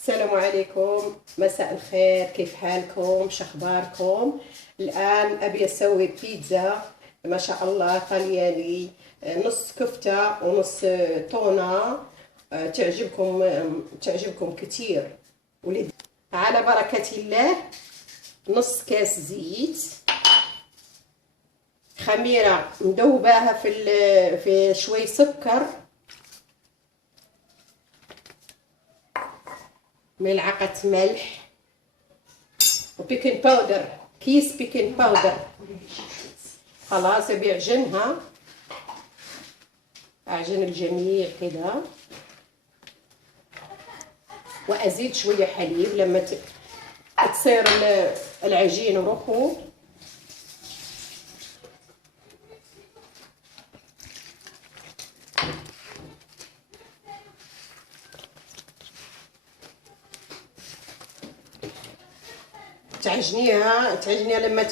السلام عليكم، مساء الخير. كيف حالكم؟ شخباركم؟ الآن أبي أسوي بيتزا ما شاء الله طلياني، نص كفتة ونص تونة. تعجبكم كتير. على بركة الله. نص كاس زيت، خميرة مذوباها في شوي سكر، ملعقة ملح، وبيكنج باودر، كيس بيكنج باودر. خلاص بيعجنها، اعجن الجميع كده، وازيد شويه حليب لما تصير العجين رخو. تعجنيها لما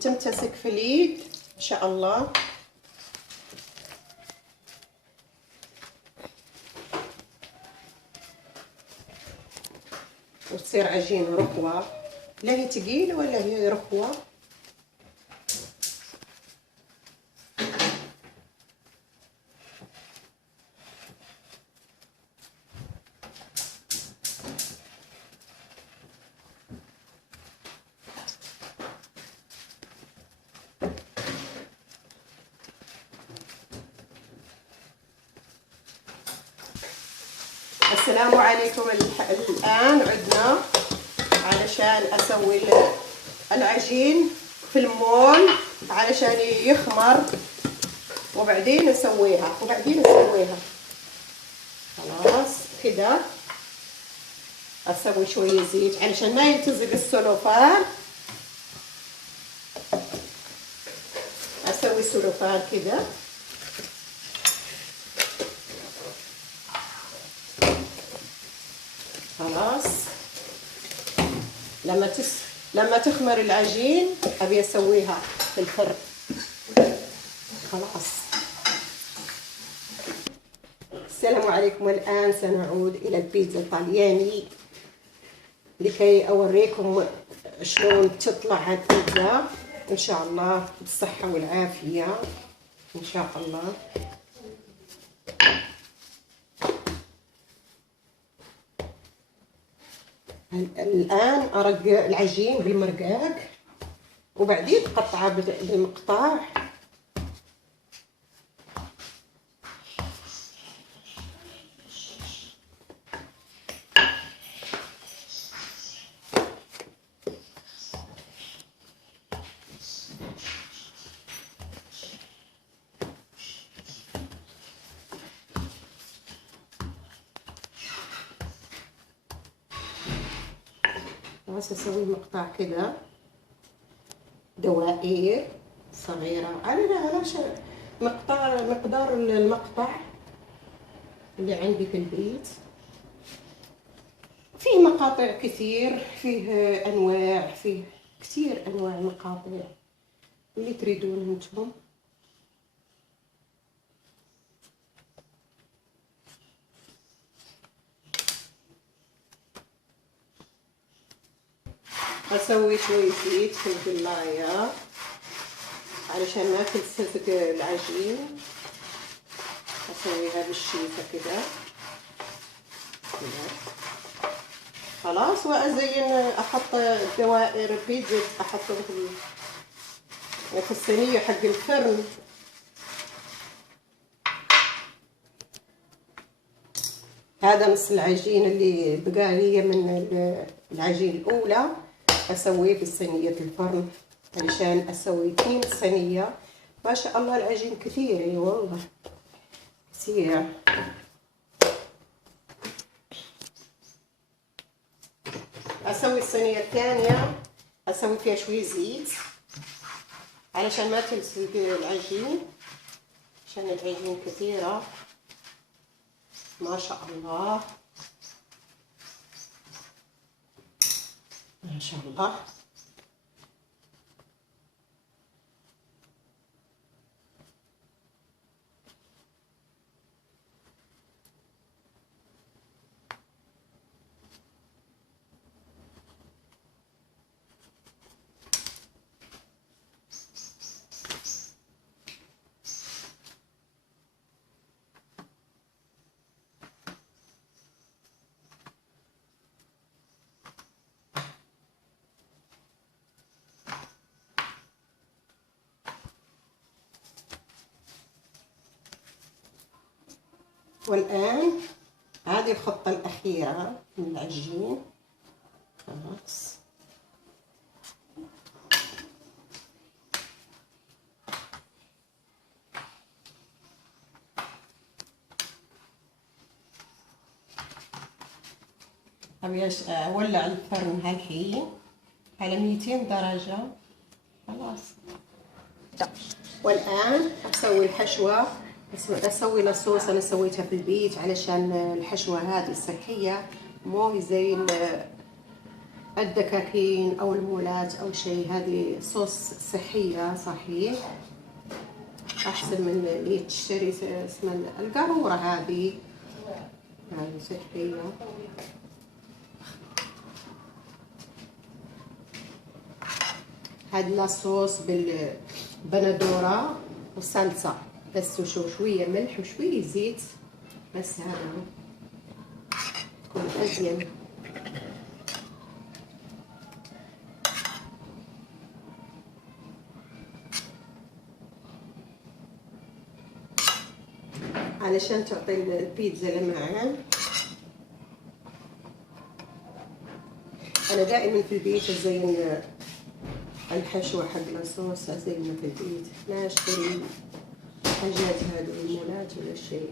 تمتسك في اليد ان شاء الله. وتصير عجين رخوة، لا هي تقيلة ولا هي رخوة. السلام عليكم. الآن عدنا علشان أسوي العجين في المول علشان يخمر، وبعدين أسويها خلاص كده. أسوي شوية زيت علشان ما يلتصق السلوفان. أسوي سلوفان كده. خلاص لما تخمر العجين ابي اسويها في الفرن. خلاص. السلام عليكم. الان سنعود الى البيتزا الطلياني لكي اوريكم شلون تطلع البيتزا ان شاء الله بالصحه والعافيه ان شاء الله. الآن أرقق العجين بالمرقاق، وبعدين تقطعه بالمقطع. بس أسوي مقطع كده، دوائر صغيرة على مقدار المقطع اللي عندي في البيت. فيه مقاطع كثير، فيه أنواع، فيه كثير أنواع مقاطع اللي تريدون انتم. أسوي شوية زيت في القلاية علشان ما تلتصق العجين. أسويها بالشيكة كده. خلاص. وأزين، أحط دوائر البيتزا، أحطهم في الصينية حق الفرن. هذا نص العجين اللي بقى لي من العجين الأولى، أسويه في صينية الفرن علشان أسوي 2 صينية. ما شاء الله العجين كثير، اي والله كثير. أسوي الصينية الثانية، أسوي فيها شوية زيت علشان ما تلصق العجين، عشان العجين كثيرة ما شاء الله ما شاء الله. والآن هذه الخطة الأخيرة من العجين. خلاص أبي أولع الفرن هالحين على 200 درجة. خلاص والآن أسوي الحشوة، أسوي الصوص. أنا سويتها في البيت علشان الحشوة هذه صحية، مو زي الدكاكين أو المولات أو شيء. هذه صوص صحية صحيح، أحسن من اللي تشتري اسمها القارورة. هذه صحية. هذا الصوص بالبندورة والصلصة بس، وشوية ملح وشوية زيت بس، هذا تكون أزين. علشان تعطي البيتزا لمعان. أنا دائما في البيت أزين الحشوة حق الصوص، أزينها في البيت، ما أشتري حاجات هذه المولات ولا شيء.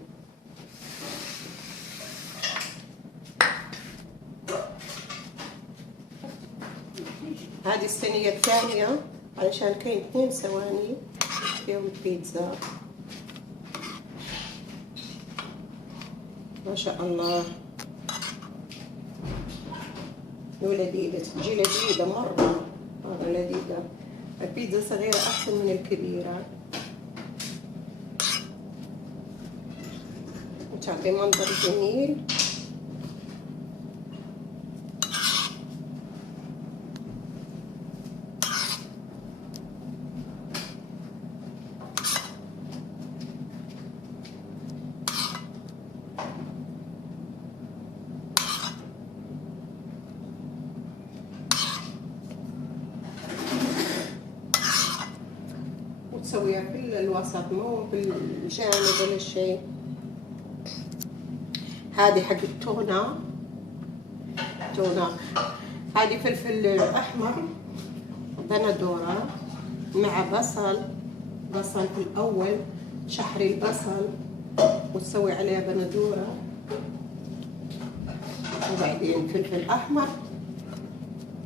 هذه الصينية الثانية علشان كاين 2 ثواني فيهم البيتزا. ما شاء الله ولذيذة، تجي لذيذة مرة، مرة لذيذة. البيتزا صغيرة أحسن من الكبيرة، وتعطي منظر جميل. وتسويها في الوسط مو بالجانب ولا شيء. هذه حق التونة، هذه فلفل أحمر بندورة مع بصل في الأول تشحري البصل وتسوي عليها بندورة، وبعدين فلفل أحمر،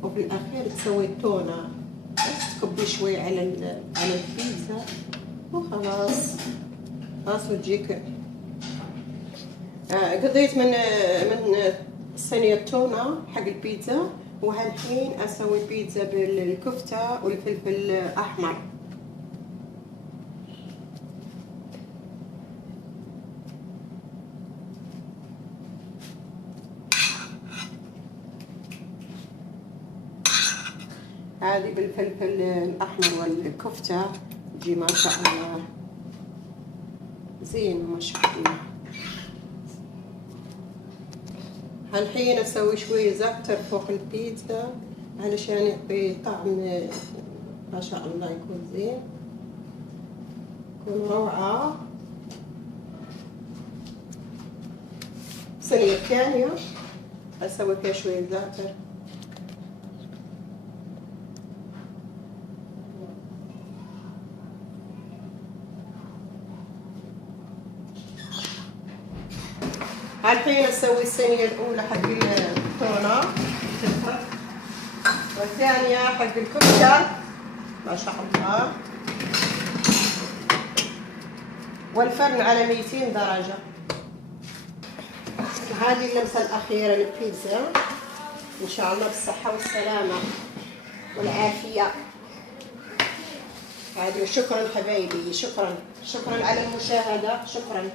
وفي الأخير تسوي التونة. بس تكبي شوي على البيتزا وخلاص. وتجيك. قضيت من صينية التونة حق البيتزا، وهالحين أسوي بيتزا بالكفتة والفلفل الأحمر. هذه بالفلفل الأحمر والكفتة تجي ما شاء الله زين ما شاء الله. هالحين أسوي شوية زعتر فوق البيتزا علشان يعطي طعم ما شاء الله، يكون زين، يكون روعة. الصينية الثانية أسوي فيها شوية زعتر. الحين اسوي الصينيه الاولى حق التونه والثانيه حق الكفته ما شاء الله، والفرن على 200 درجه. هذه اللمسه الاخيره للبيتزا، ان شاء الله بالصحه والسلامه والعافيه. هذه. وشكرا حبايبي، شكرا على المشاهده، شكرا.